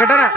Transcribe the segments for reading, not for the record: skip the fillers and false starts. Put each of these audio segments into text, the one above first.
వెంకటనా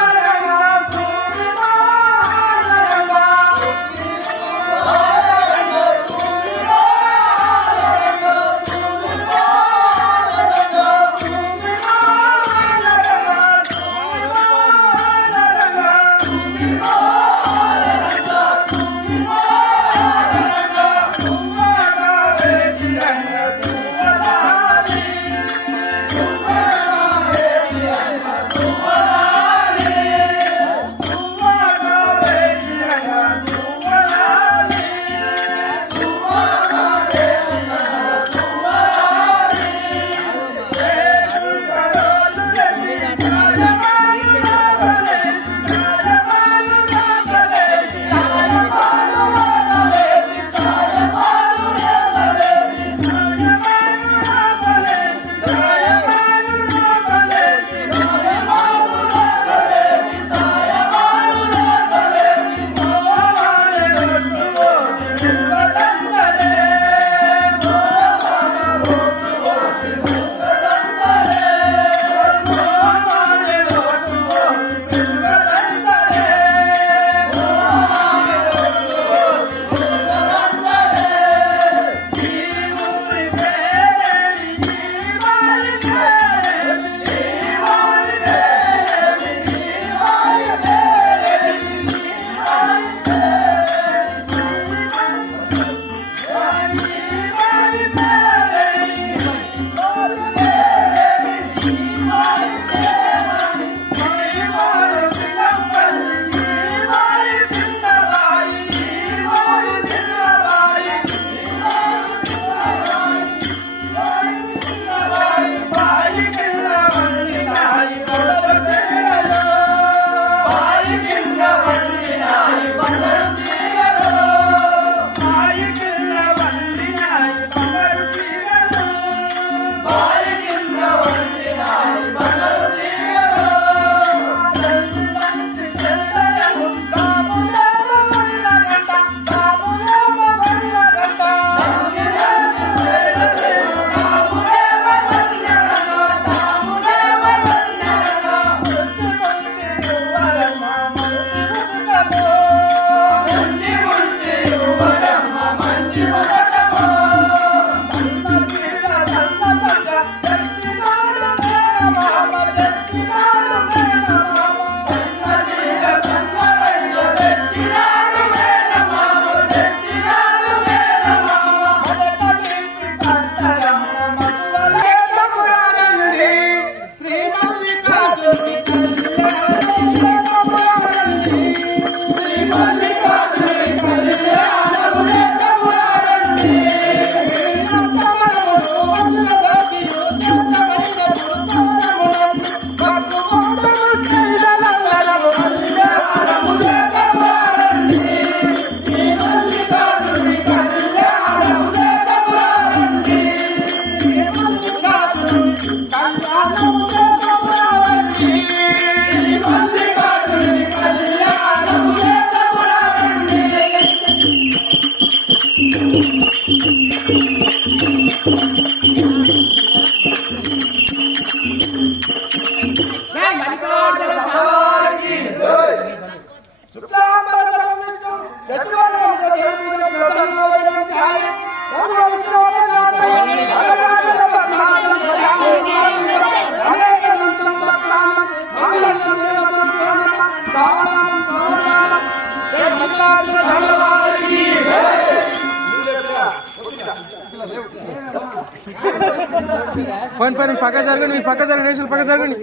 పోయిన పైన పక్క జరగండి, మీ పక్క జరగండి, నేషనల్ పక్క జరగండి,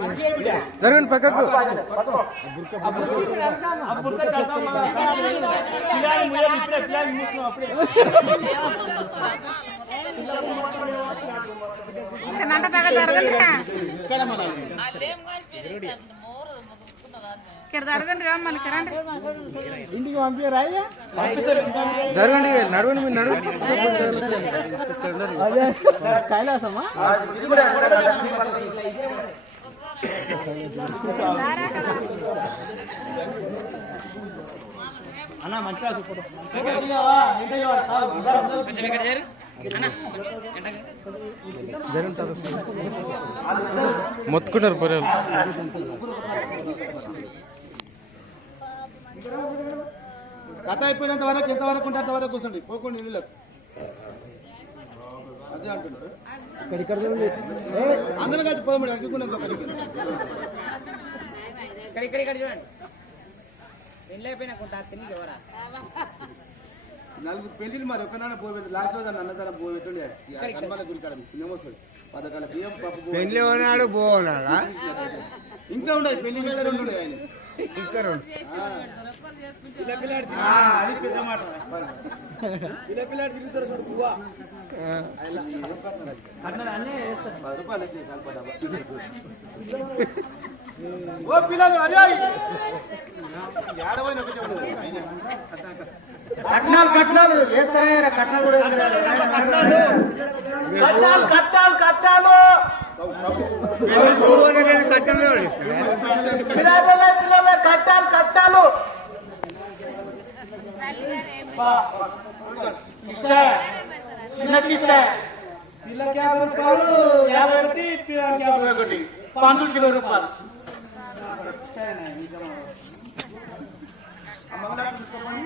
జరగండి పక్కకు. ఇంటికి పంపిరా జరగండి, నడవండి, మీరు నడవండి. కైలాసమా అన్న మంచిగా మొత్తుకుంటారు పర్యాలు. కథ అయిపోయినంత వరకు ఎంతవరకు ఉంటే అంతవరకు కూర్చోండి పోకుండా ఇల్లు అదే అంటున్నారు అందరం కలిసి పోదాం అడ్డుకున్నాం ఇక్కడ చూడండి పెళ్ళి అయిపోయినా కొంత తిని ఎవరా నలుగురు పెళ్లి మరి ఎక్కడైనా పోలేదు లాస్ట్ రోజు అన్నదానం పోతుండే హనుమాల గురి కాడ ఏమొస్తుంది పథకాల బియ్యం పప్పు పెళ్లి ఉన్నాడు పోనాడా ఇంకా ఉండాలి పెళ్లి ఇంకా రెండు ఉండే ఆయన ఇంకా రెండు అది పెద్ద మాట పిల్లపిల్లాడు తిరుగుతారు చూడు పువ్వ అట్లా అన్నీ 10 రూపాయలు వచ్చేసాను ఓ పిల్లలు అదే ఏడవైన ఒకటే ఉన్నది కట్నాలు వేస్తారా కట్నాలు కూడా కట్టాలు కట్టాలు చిన్నకి ఇష్ట పిల్లకి 50 రూపాయలు 50 పిల్లకి 50 పందులు కిలో రూపాయలు మంగళవారం తీసుకోమని